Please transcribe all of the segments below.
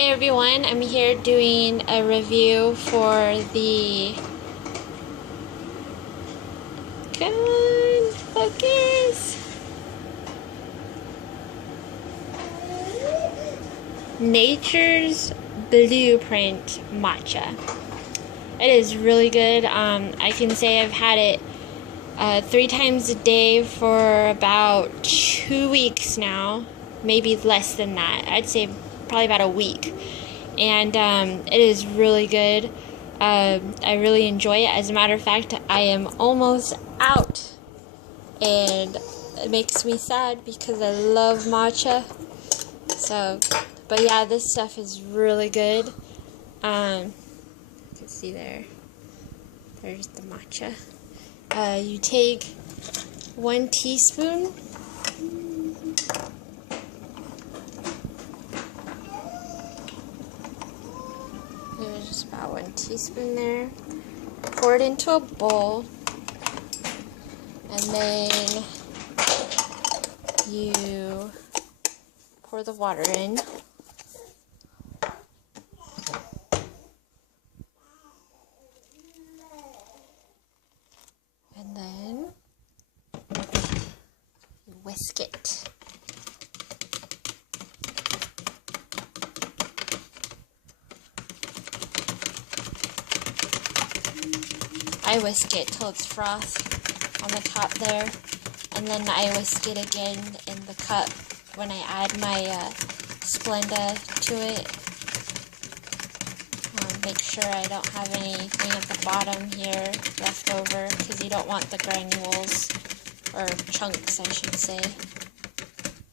Hey everyone, I'm here doing a review for the... Come on, focus! Nature's Blueprint Matcha. It is really good. I can say I've had it 3 times a day for about 2 weeks now. Maybe less than that. I'd say probably about a week. And it is really good. I really enjoy it. As a matter of fact, I am almost out. And it makes me sad because I love matcha. So, but yeah, this stuff is really good. You can see there's the matcha. You take 1 teaspoon. There's just about 1 teaspoon there. Pour it into a bowl. And then you pour the water in. And then you whisk it. I whisk it till it's froth on the top there, and then I whisk it again in the cup when I add my Splenda to it. Make sure I don't have anything at the bottom here left over, because you don't want the granules, or chunks I should say.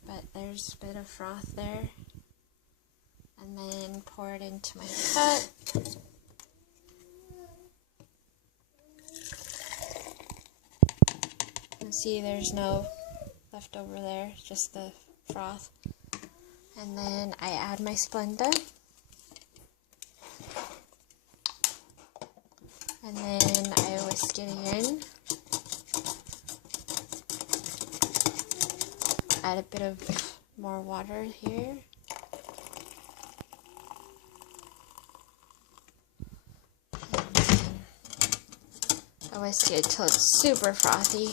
But there's a bit of froth there. And then pour it into my cup. You see there's no left over there, just the froth. And then I add my Splenda. And then I whisk it again. Add a bit of more water here. I whisk it till it's super frothy,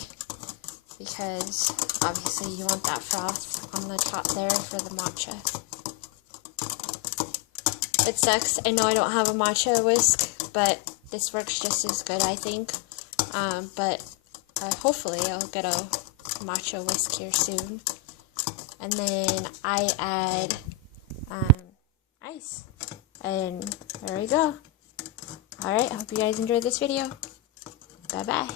because obviously you want that froth on the top there for the matcha. It sucks. I know I don't have a matcha whisk, but this works just as good, I think. But hopefully I'll get a matcha whisk here soon. And then I add ice. And there we go. Alright, I hope you guys enjoyed this video. Bye-bye.